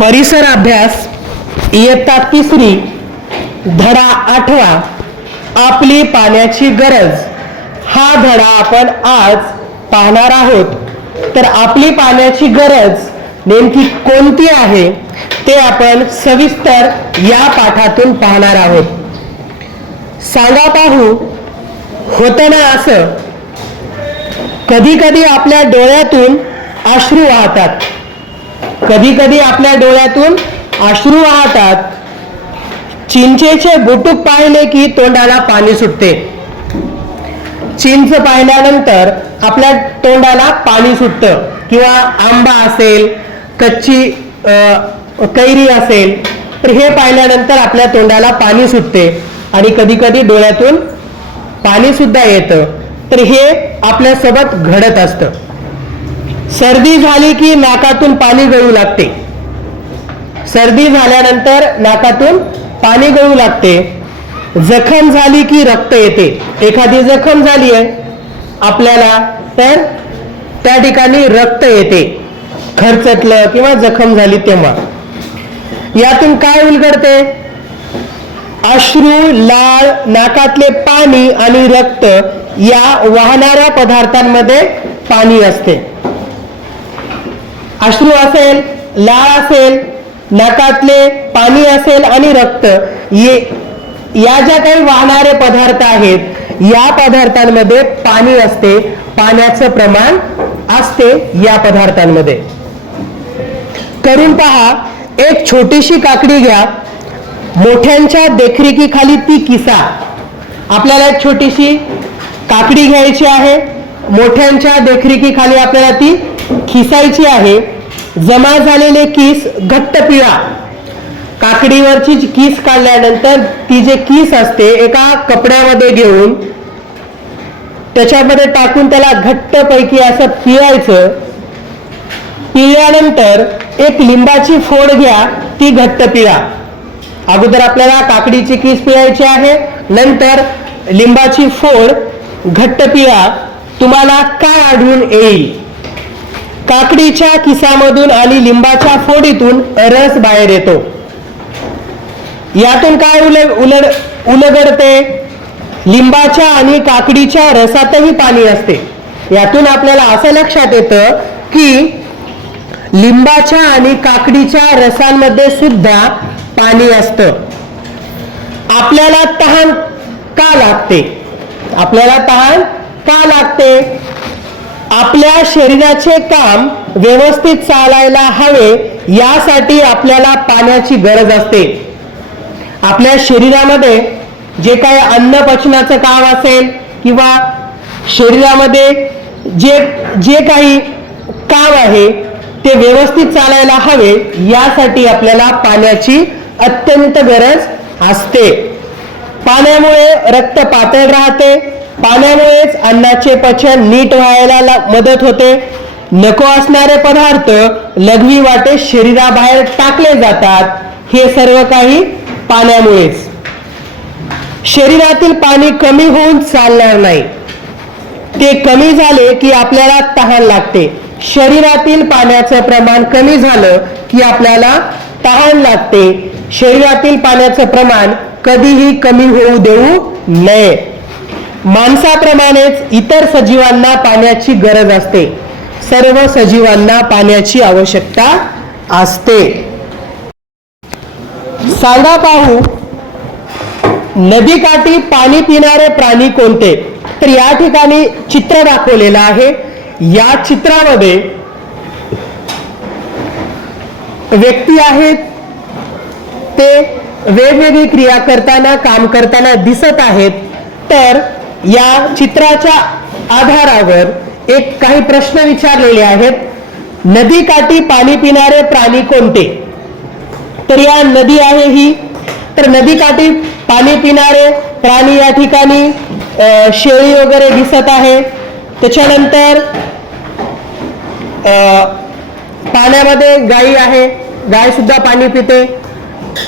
परिसर अभ्यास इयत्ता तिसरी धडा आठवा आपली पाण्याची गरज. हा धडा आपण आज पाहणार आहोत. तर आपली पाण्याची गरज नेमकी कोणती आहे ते आपण सविस्तर या पाठातून पाहणार आहोत. सांगा पाहू होतं ना असं? कधी कधी आपल्या डोळ्यातून अश्रू वाहतात. कधी कधी आपल्या डोळ्यातून अश्रू वाहतात. चिंचेचे बुटूक पाहिले की तोंडाला पाणी सुटते. चिंच पाहिल्यानंतर आपल्या तोंडाला पाणी सुटतं. किंवा आंबा असेल कच्ची कैरी असेल तर हे पाहिल्यानंतर आपल्या तोंडाला पाणी सुटते. आणि कधी कधी डोळ्यातून पाणी सुद्धा येतं. तर हे आपल्यासोबत घडत असतं. सर्दी झाली की नाकातून पाणी गळू लागते. सर्दी झाल्यानंतर नाकातून पाणी गळू लागते. जखम झाली की रक्त येते. एखादी जखम झाली आहे आपल्याला तर त्या ठिकाणी रक्त येते. खर्चटलं किंवा जखम झाली तेव्हा. यातून काय उलगडते? अश्रू लाळ नाकातले पाणी आणि रक्त या वाहणाऱ्या पदार्थांमध्ये पाणी असते. अश्रू असेल लाळ असेल नाकातले पाणी असेल आणि रक्त ये या ज्या काही वाहणारे पदार्थ आहेत या पदार्थांमध्ये पाणी असते. पाण्याचं प्रमाण असते या पदार्थांमध्ये. करून पहा एक छोटीशी काकडी घ्या. मोठ्यांच्या देखरेखीखाली ती किसा. आपल्याला एक छोटीशी काकडी घ्यायची आहे. मोठ्यांच्या देखरेखीखाली आपल्याला ती खिसायची आहे. जमा झालेले किस घट्ट पिळा. काकडीवरची किस काढल्यानंतर ती जे किस असते एका कपड्यामध्ये घेऊन त्याच्यामध्ये टाकून त्याला घट्ट पैकी असं पिळायचं. पिळल्यानंतर एक लिंबाची फोड घ्या ती घट्ट पिळा. अगोदर आपल्याला काकडीची किस पिळायची आहे नंतर लिंबाची फोड घट्ट पिळा. तुम्हाला काय आढळून येईल? काकडीच्या किसामधून आणि लिंबाच्या फोडीतून रस बाहेर येतो. यातून काय उल उलड उलगडते? लिंबाच्या आणि काकडीच्या रसातही पाणी असते. यातून आपल्याला असं लक्षात येतं की लिंबाच्या आणि काकडीच्या रसांमध्ये सुद्धा पाणी असतं. आपल्याला तहान का लागते? आपल्याला तहान का लागते? आपल्या शरीराचे काम व्यवस्थित चालायला हवे यासाठी आपल्याला पाण्याची गरज असते. आपल्या शरीरामध्ये जे काही अन्न पचनाचं काम असेल किंवा शरीरामध्ये जे जे काही काम आहे ते व्यवस्थित चालायला हवे यासाठी आपल्याला पाण्याची अत्यंत गरज असते. पाण्यामुळे रक्त पातळ राहते पाण्यामुळेच अन्नाचे पचन नीट व्हायला मदत होते. नको असणारे पदार्थ लघवी वाटे शरीराबाहेर टाकले जातात. हे सर्व काही पाण्यामुळेच. शरीरातील पाणी कमी होऊन चालणार नाही. ते कमी झाले की आपल्याला तहान लागते. शरीरातील पाण्याचं प्रमाण कमी झालं की आपल्याला तहान लागते. शरीरातील पाण्याचं प्रमाण कधीही कमी होऊ देऊ नये. माणसाप्रमाणेच इतर सजीवांना पाण्याची गरज असते. सर्व सजीवांना पाण्याची आवश्यकता असते. सांगा पाहू नदीकाठी पाणी पिणारे प्राणी कोणते? तर या ठिकाणी चित्र दाखवलेलं आहे. या चित्रामध्ये व्यक्ती आहेत. ते वेगवेगळी क्रिया करताना काम करताना दिसत आहेत. तर या चित्राच्या आधारावर एक काही प्रश्न विचारलेले आहेत. नदीकाठी पाणी पिणारे प्राणी कोणते? तर या नदी आहे ही. तर नदीकाठी पाणी पिणारे प्राणी या ठिकाणी शेळी वगैरे दिसत आहे. त्याच्यानंतर पाण्यामध्ये गाई आहे. गाय सुद्धा पाणी पिते.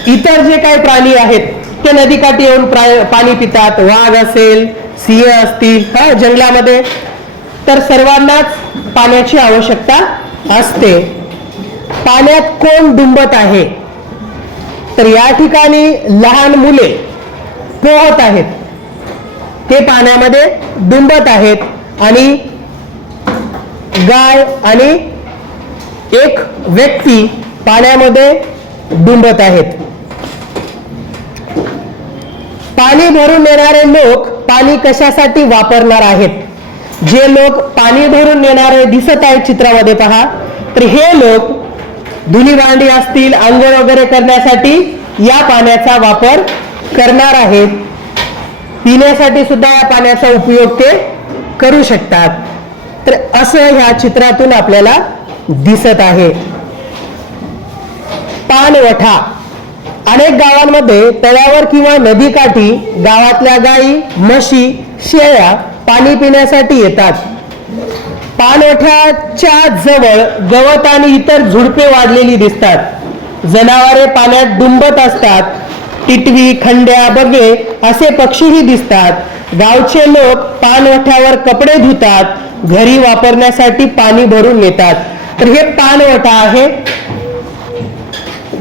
इतर जे काही प्राणी आहेत ते नदीकाठी येऊन पाणी पितात वाघ असेल सिंह असतील हा जंगलामध्ये. तर सर्वांनाच पाण्याची आवश्यकता असते. पाण्यात कोण डुंबत आहे? तर या ठिकाणी लहान मुले पोहत आहेत. ते पाण्यामध्ये डुंबत आहेत आणि गाय आणि एक व्यक्ती पाण्यामध्ये डुंबत आहेत. पाणी भरून नेणारे लोक पाणी कशासाठी वापरणार आहेत? जे लोक पाणी भरून नेणारे दिसत आहेत चित्रामध्ये पहा. तर हे लोक धुनी भांडी असतील आंघोळ वगैरे करण्यासाठी या पाण्याचा वापर करणार आहेत. पिण्यासाठी सुद्धा या पाण्याचा उपयोग ते करू शकतात. तर असं ह्या चित्रातून आपल्याला दिसत आहे. पाणवठा. अनेक गावांमध्ये तळ्यावर किंवा नदीकाठी गावातल्या गायी म्हशी शेळ्या पाणी पिण्यासाठी येतात. पाणवठ्याच्या जवळ गवत आणि इतर झुडपे वाढलेली दिसतात. जनावरे पाण्यात डुंबत असतात. टिटवी खंड्या बगे असे पक्षीही दिसतात. गावचे लोक पाणवठ्यावर कपडे धुतात. घरी वापरण्यासाठी पाणी भरून नेतात. तर हे पाणवठा आहे.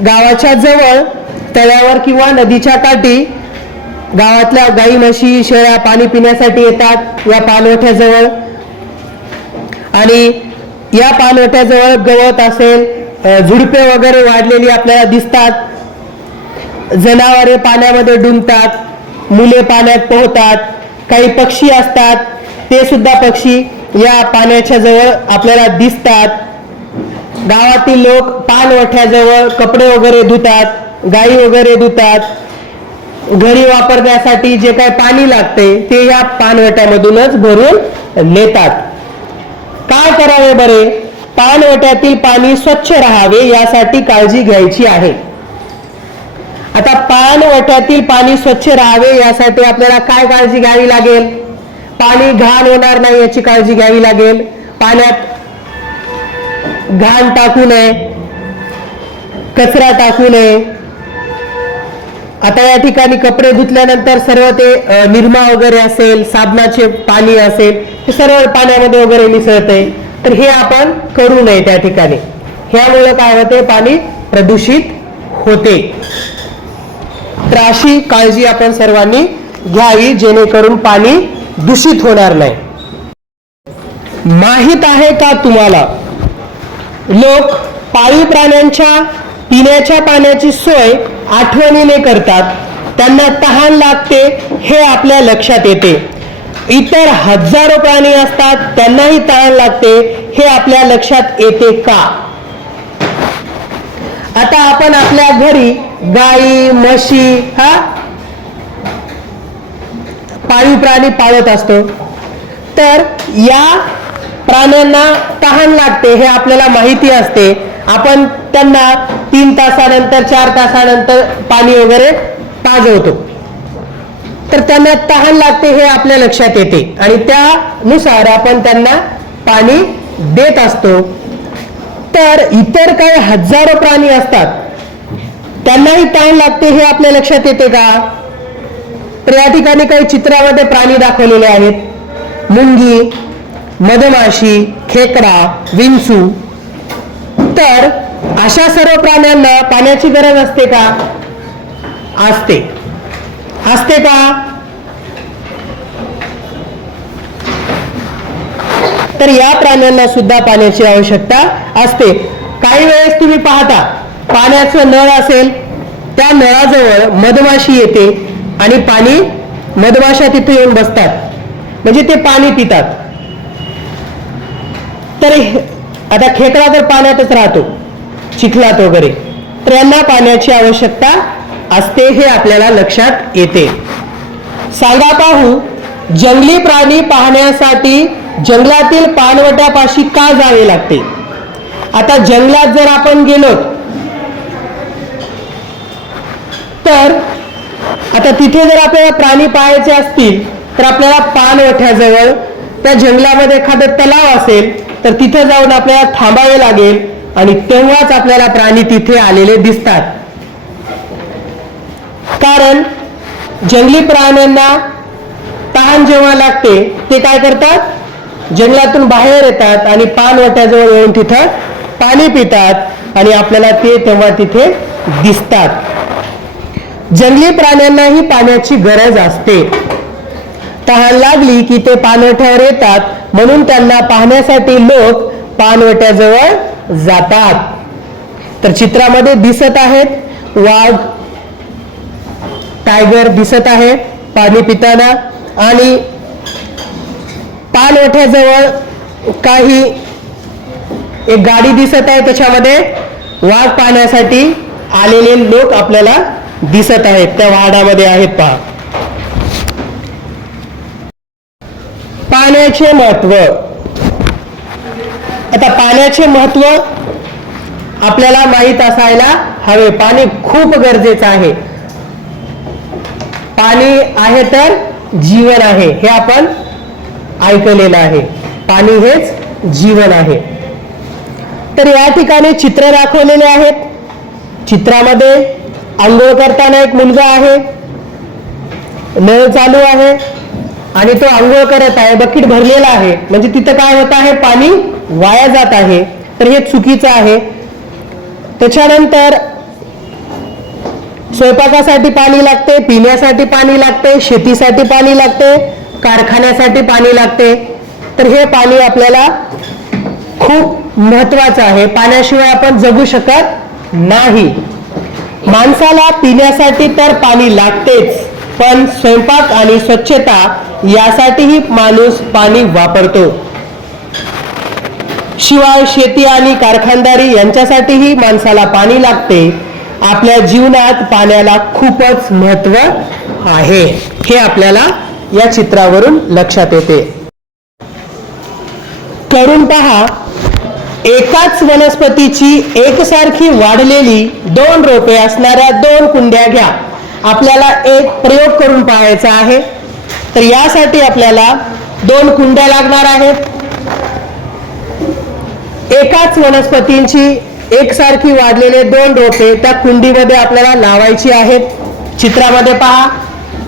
गावाच्या जवळ तळ्यावर किंवा नदीच्या काठी गावातल्या गाई म्हशी शेळ्या पाणी पिण्यासाठी येतात या पाणवठ्याजवळ आणि या पाणवठ्याजवळ गवत असेल झुडपे वगैरे वाढलेली आपल्याला दिसतात. जनावरे पाण्यामध्ये डुंबतात मुले पाण्यात पोहतात काही पक्षी असतात ते सुद्धा पक्षी या पाण्याच्या जवळ आपल्याला दिसतात. गावातील लोक पाणवठ्याजवळ कपडे वगैरे धुतात. गाई वगैरे धुतात घरी वापरण्यासाठी जे काही पाणी लागते ते या पानवट्यामधूनच भरून नेतात. काय करावे बरे? पानवट्यातील पाणी स्वच्छ राहावे यासाठी काळजी घ्यायची आहे. आता पानवट्यातील पाणी स्वच्छ राहावे यासाठी आपल्याला काय काळजी घ्यावी लागेल? पाणी घाण होणार नाही याची काळजी घ्यावी लागेल. पाण्यात घाण टाकू नये कचरा टाकू नये. आता या ठिकाणी कपडे धुतल्यानंतर सर्व ते निरमा वगैरे असेल साबणाचे पाणी असेल हे सर्व पाण्यामध्ये वगैरे मिसळते तर हे आपण करू नये त्या ठिकाणी. ह्यामुळे काय होते पाणी प्रदूषित होते. तर अशी काळजी आपण सर्वांनी घ्यावी जेणेकरून पाणी दूषित होणार नाही. माहीत आहे का तुम्हाला? लोक पाळीव प्राण्यांच्या पिण्याच्या पाण्याची सोय आठवणीने करतात. त्यांना तहान लागते हे आपल्या लक्षात येते. इतर हजारो प्राणी असतात त्यांनाही तहान लागते हे आपल्या लक्षात येते का? आता आपण आपल्या घरी गाई म्हशी हा? पाळीव प्राणी पाळत असतो. तर या प्राण्यांना तहान लागते हे आपल्याला माहिती असते. आपण त्यांना तीन तासानंतर चार तासानंतर पाणी वगैरे पाजवतो. तर त्यांना तहान लागते हे आपल्या लक्षात येते. आणि त्यानुसार आपण त्यांना पाणी देत असतो. तर इतर काही हजारो प्राणी असतात. त्यांनाही तहान लागते हे आपल्या लक्षात येते का? तर या ठिकाणी काही चित्रामध्ये प्राणी दाखवलेले आहेत. मुंगी मधमाशी खेकडा विंचू. तर अशा सर्व प्राण्यांना पाण्याची गरज असते का? असते. असते का? तर या प्राण्यांना सुद्धा पाण्याची आवश्यकता असते. काही वेळेस तुम्ही पाहता पाण्याचं नळ असेल त्या नळाजवळ मधमाशी येते आणि पाणी मधमाशा तिथे येऊन बसतात. म्हणजे ते पाणी पितात. तर आता खेकडा तर पाण्यातच राहतो. चिखलात वगैरे. तर यांना पाण्याची आवश्यकता असते हे आपल्याला लक्षात येते. सांगा पाहू जंगली प्राणी पाहण्यासाठी जंगलातील पाणवट्यापाशी का जावे लागते? आता जंगलात जर आपण गेलो तर आता तिथे जर आपल्याला प्राणी पाहायचे असतील तर आपल्याला पाणवठ्याजवळ त्या जंगलामध्ये एखादं तलाव असेल तर तिथे जाऊन आपल्याला थांबावे लागेल. आणि तेव्हाच आपल्याला प्राणी तिथे आलेले दिसतात. कारण जंगली प्राण्यांना तहान जेव्हा लागते ते काय करतात? जंगलातून बाहेर येतात आणि पानवट्याजवळ येऊन तिथं पाणी पितात आणि आपल्याला ते तेव्हा तिथे दिसतात. जंगली प्राण्यांनाही पाण्याची गरज असते. तहान लागली की ते पानवठ्यावर येतात म्हणून त्यांना पाहण्यासाठी लोक पानवट्याजवळ जातात. तर चित्रामध्ये दिसत आहेत वाघ टायगर दिसत आहे पाणी पिताना आणि पाणवठ्याजवळ काही एक गाडी दिसत आहे त्याच्यामध्ये. वाघ पाहण्यासाठी आलेले लोक आपल्याला दिसत आहेत. त्या वाडामध्ये आहेत पहा. पाण्याचे महत्त्व. आता पाण्याचे महत्त्व आपल्याला माहीत असायला हवे. पाणी खूप गरजेचं आहे. पाणी आहे तर जीवन आहे हे आपण ऐकलेलं आहे. पाणी हेच जीवन आहे. तर या ठिकाणी चित्र दाखवलेले आहेत. चित्रामध्ये आंघोळ करताना एक मुलगा आहे. नळ चालू आहे आणि तो आंघोळ करत आहे. बकेट भरलेला आहे. म्हणजे तिथं काय होत आहे? पाणी वाया जात आहे तर हे चुकीचं आहे. त्याच्यानंतर स्वयंपाकासाठी पाणी लागते पिण्यासाठी पाणी लागते शेतीसाठी पाणी लागते कारखान्यासाठी पाणी लागते. तर हे पाणी आपल्याला खूप महत्वाचं आहे. पाण्याशिवाय आपण जगू शकत नाही. माणसाला पिण्यासाठी तर पाणी लागतेच पण स्वयंपाक आणि स्वच्छता यासाठीही माणूस पाणी वापरतो. शिवाय शेती आणि कारखानदारी यांच्यासाठीही माणसाला पाणी लागते. आपल्या जीवनात पाण्याला खूपच महत्त्व आहे. हे आपल्याला या चित्रावरून लक्षात येते. करून पहा एकाच वनस्पतीची एकसारखी वाढलेली दोन रोपे असणाऱ्या दोन कुंड्या घ्या. आपल्याला एक प्रयोग करून पाहायचा आहे. तर यासाठी आपल्याला दोन कुंड्या लागणार आहेत. एकाच वनस्पतींची एकसारखी वाढलेले दोन रोपे त्या कुंडीमध्ये आपल्याला लावायची आहेत. चित्रामध्ये पहा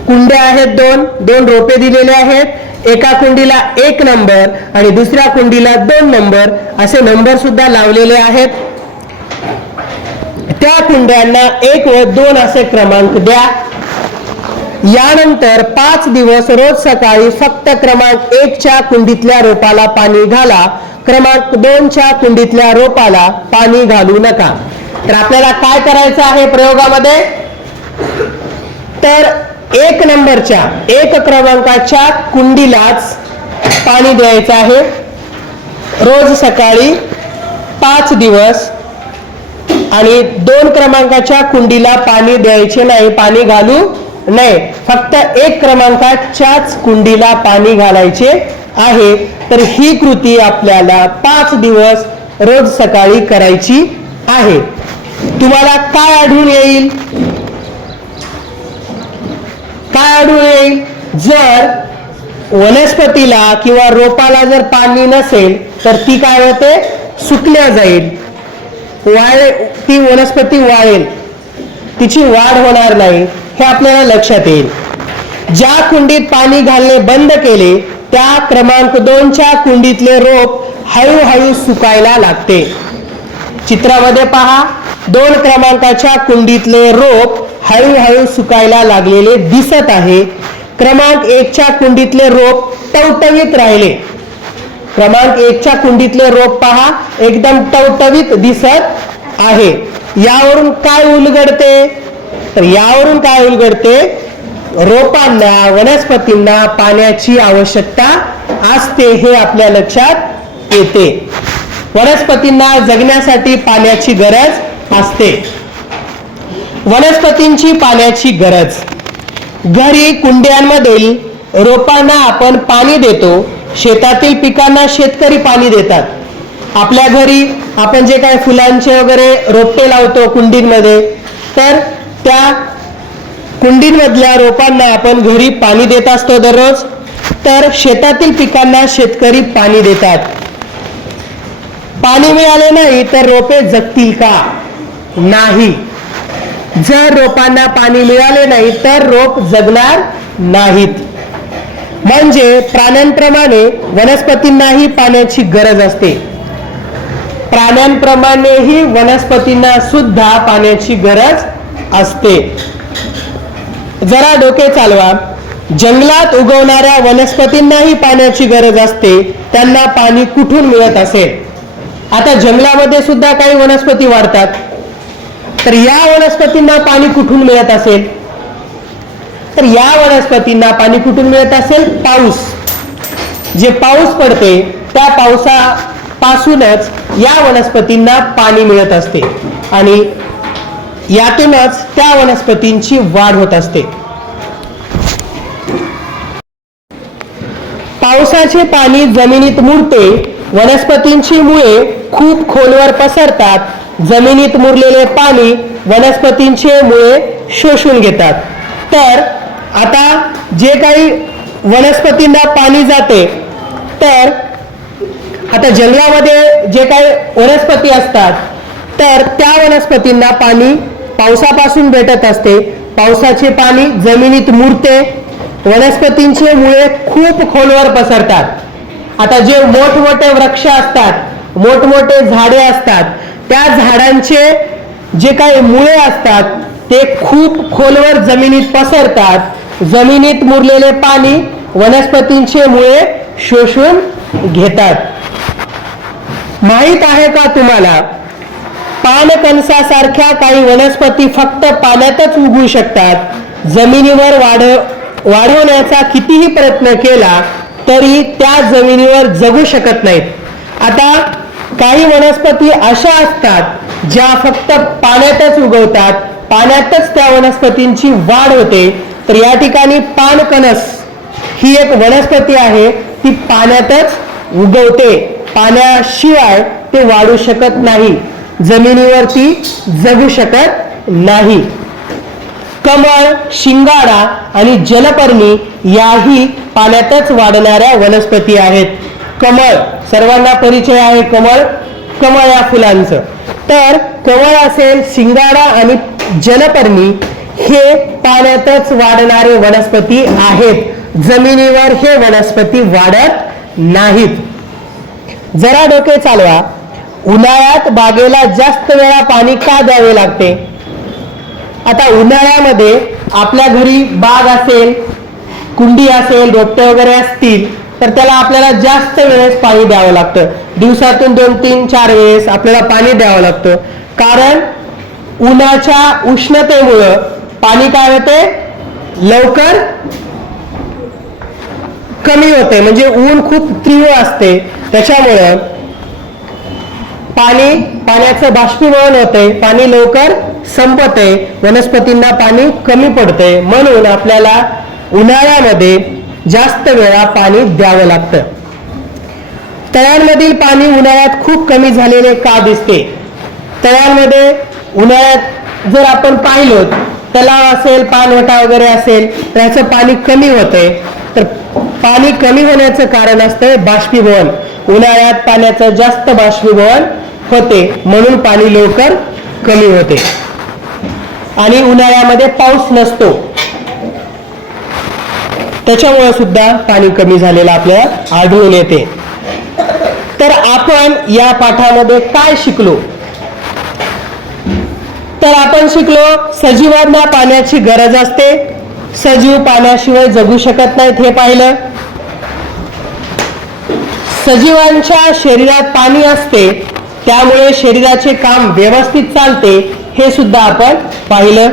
कुंड्या आहेत दोन दोन रोपे दिलेले आहेत. एका कुंडीला एक नंबर आणि दुसऱ्या कुंडीला दोन नंबर असे नंबर सुद्धा लावलेले आहेत. त्या कुंड्यांना एक व दोन असे क्रमांक द्या. यानंतर पाच दिवस रोज सकाळी फक्त क्रमांक एकच्या कुंडीतल्या रोपाला पाणी घाला. क्रमांक दोनच्या कुंडीतल्या रोपाला पाणी घालू नका. तर आपल्याला काय करायचं आहे प्रयोगामध्ये? तर एक नंबरच्या एक क्रमांकाच्या कुंडीलाच पाणी द्यायचं आहे. रोज सकाळी पाच दिवस आणि दोन क्रमांकाच्या कुंडीला पाणी द्यायचे नाही पाणी घालू नये. फक्त एक क्रमांकाच्याच कुंडीला पाणी घालायचे. आहे तर ही कृती आपल्याला पाच दिवस रोज सकाळी करायची आहे. तुम्हाला काय आढळून येईल? काय आढळून येईल? जर वनस्पतीला किंवा रोपाला जर पाणी नसेल तर ती काय होते? सुकल्या जाईल. वाळे ती वनस्पती वाळेल. तिची वाढ होणार नाही हे आपल्याला लक्षात येईल. ज्या कुंडीत पाणी घालणे बंद केले त्या क्रमांक दोनच्या कुंडीतले रोप हळूहळू सुकायला लागते. चित्रामध्ये पहा दोन क्रमांकाच्या कुंडीतले रोप हळूहळू सुकायला लागलेले दिसत आहे. क्रमांक एकच्या कुंडीतले रोप टवटवीत राहिले. क्रमांक एकच्या कुंडीतले रोप पहा एकदम टवटवीत दिसत आहे. यावरून काय उलगडते? तर यावरून काय उलगडते? रोपांना वनस्पतींना पाण्याची आवश्यकता असते हे आपल्या लक्षात येते. वनस्पतींना जगण्यासाठी पाण्याची गरज असते. वनस्पतींची पाण्याची गरज. घरी कुंड्यांमधील रोपांना आपण पाणी देतो शेतातील पिकांना शेतकरी पाणी देतात. आपल्या घरी आपण जे काय फुलांचे वगैरे रोपटे लावतो कुंडींमध्ये तर त्या कुंडींमधल्या रोपांना आपण घरी पाणी देत असतो दररोज तर शेतातील पिकांना शेतकरी पाणी देतात. पाणी मिळाले नाही तर रोपे जगतील का? नाही. जर रोपांना पाणी मिळाले नाही तर रोप जगणार नाहीत. म्हणजे प्राण्यांप्रमाणे वनस्पतींनाही पाण्याची गरज असते. प्राण्यांप्रमाणेही वनस्पतींना सुद्धा पाण्याची गरज असते. जरा डोके चालवा. जंगलात उगवणाऱ्या वनस्पतींनाही पाण्याची गरज असते. त्यांना पाणी कुठून मिळत असेल? आता जंगलामध्ये सुद्धा काही वनस्पती वाढतात. तर या वनस्पतींना पाणी कुठून मिळत असेल? तर या वनस्पतींना पाणी कुठून मिळत असेल? पाऊस. जे पाऊस पडते त्या पावसापासूनच या वनस्पतींना पाणी मिळत असते. आणि यातूनच त्या वनस्पतींची वाढ होत असते. पावसाचे पाणी जमिनीत मुरते वनस्पतींची मुळे खूप खोलवर पसरतात जमिनीत मुरलेले पाणी वनस्पतींचे मुळे शोषून घेतात. तर आता जे काही वनस्पतींना पाणी जाते तर आता जंगलामध्ये जे काही वनस्पती असतात तर त्या वनस्पतींना पाणी पावसापासून भेटत असते. पावसाचे पाणी जमिनीत मुरते. वनस्पतींचे मुळे खूप खोलवर पसरतात. आता जे मोठमोठे वृक्ष असतात मोठमोठे झाडे असतात त्या झाडांचे जे काही मुळे असतात ते खूप खोलवर जमिनीत पसरतात. जमिनीत मुरलेले पाणी वनस्पतींचे मुळे शोषून घेतात. माहीत आहे का तुम्हाला? पानकणसासारख्या काही वनस्पती फक्त पाण्यातच उगवू शकतात. जमिनीवर वाढ वाढवण्याचा कितीही प्रयत्न केला तरी त्या जमिनीवर जगू शकत नाहीत. आता काही वनस्पती अशा असतात ज्या फक्त पाण्यातच उगवतात. पाण्यातच त्या वनस्पतींची वाढ होते. तर या ठिकाणी पानकणस ही एक वनस्पती आहे ती पाण्यातच उगवते. पाण्याशिवाय ते वाढू शकत नाही. जमिनीवरती जगू शकत नाही. कमळ शिंगाडा आणि जलपर्णी याही पाण्यातच वाढणाऱ्या वनस्पती आहेत. कमळ सर्वांना परिचय आहे कमळ कमळ या फुलांचं. तर कमळ असेल शिंगाडा आणि जलपर्णी हे पाण्यातच वाढणारे वनस्पती आहेत. जमिनीवर हे वनस्पती वाढत नाहीत. जरा डोके चालवा. उन्हाळ्यात बागेला जास्त वेळा पाणी का द्यावे लागते? आता उन्हाळ्यामध्ये आपल्या घरी बाग असेल कुंडी असेल रोपटे वगैरे असतील तर त्याला आपल्याला जास्त वेळेस पाणी द्यावं लागतं. दिवसातून दोन तीन चार वेळेस आपल्याला पाणी द्यावं लागतं. कारण उन्हाच्या उष्णतेमुळं पाणी काय होते? लवकर कमी होते. म्हणजे ऊन खूप तीव्र असते. त्याच्यामुळं पाणी पाण्याचं बाष्पीभवन होते पाणी लवकर संपते वनस्पतींना पाणी कमी पडते म्हणून आपल्याला उन्हाळ्यामध्ये जास्त वेळा पाणी द्यावं लागतं. तळ्यांमधील पाणी उन्हाळ्यात खूप कमी झालेले का दिसते? तळ्यांमध्ये उन्हाळ्यात जर आपण पाहिलो तलाव असेल पाणवटा वगैरे असेल तर ह्याचं पाणी कमी होते तर पाणी कमी होण्याचं कारण असतं बाष्पीभवन. उन्हाळ्यात पाण्याचं जास्त बाष्पीभवन होते. म्हणून पाणी लवकर कमी होते. आणि उन्हाळ्यामध्ये पाऊस नसतो. त्याच्यामुळे सुद्धा पाणी कमी झालेलं आपल्याला आढळून येते. तर आपण या पाठामध्ये काय शिकलो? तर आपण शिकलो सजीवांना पाण्याची गरज असते. सजीव पाण्याशिवाय जगू शकत नाहीत हे पाहिलं. सजीवांच्या शरीरात पाणी असते. त्यामुळे शरीराचे काम व्यवस्थित चालते हे सुद्धा आपण पाहिलं.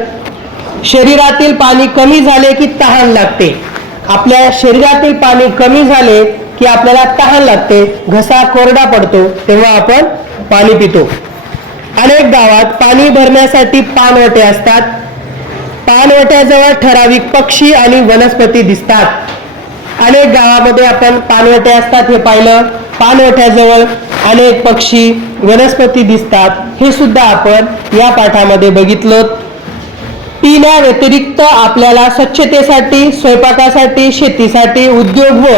शरीरातील पाणी कमी झाले की तहान लागते. आपल्या शरीरातील पाणी कमी झाले की आपल्याला तहान लागते. घसा कोरडा पडतो तेव्हा आपण पाणी पितो. अनेक गावात पाणी भरण्यासाठी पानवटे असतात. पानवट्याजवळ ठराविक पक्षी आणि वनस्पती दिसतात. अनेक गावामध्ये आपण पानवटे असतात हे पाहिलं. पाणवठ्याजवळ अनेक पक्षी वनस्पती दिसतात हे सुद्धा आपण या पाठामध्ये बघितलं. पिण्या व्यतिरिक्त आपल्याला स्वच्छतेसाठी स्वयंपाकासाठी शेतीसाठी उद्योग व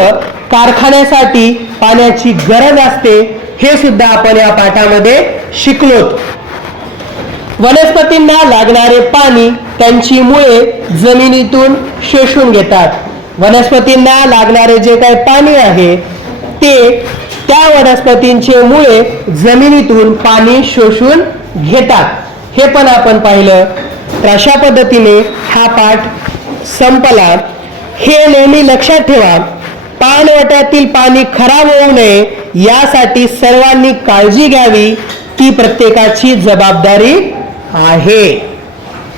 कारखान्यासाठी पाण्याची गरज असते हे सुद्धा आपण या पाठामध्ये शिकलोत. वनस्पतींना लागणारे पाणी त्यांची मुळे जमिनीतून शोषून घेतात. वनस्पतींना लागणारे जे काही पाणी आहे ते त्या वनस्पतींचे मुळे जमिनीतून पाणी शोषून घेतात. हे पण आपण पाहिलं. तर अशा पद्धतीने हा पाठ संपला. हे नेहमी लक्षात ठेवा. पाणवट्यातील पाणी खराब होऊ नये यासाठी सर्वांनी काळजी घ्यावी. ती प्रत्येकाची जबाबदारी आहे.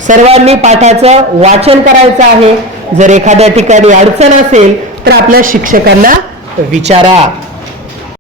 सर्वांनी पाठाचं वाचन करायचं आहे. जर एखाद्या ठिकाणी अडचण असेल तर आपल्या शिक्षकांना विचारा.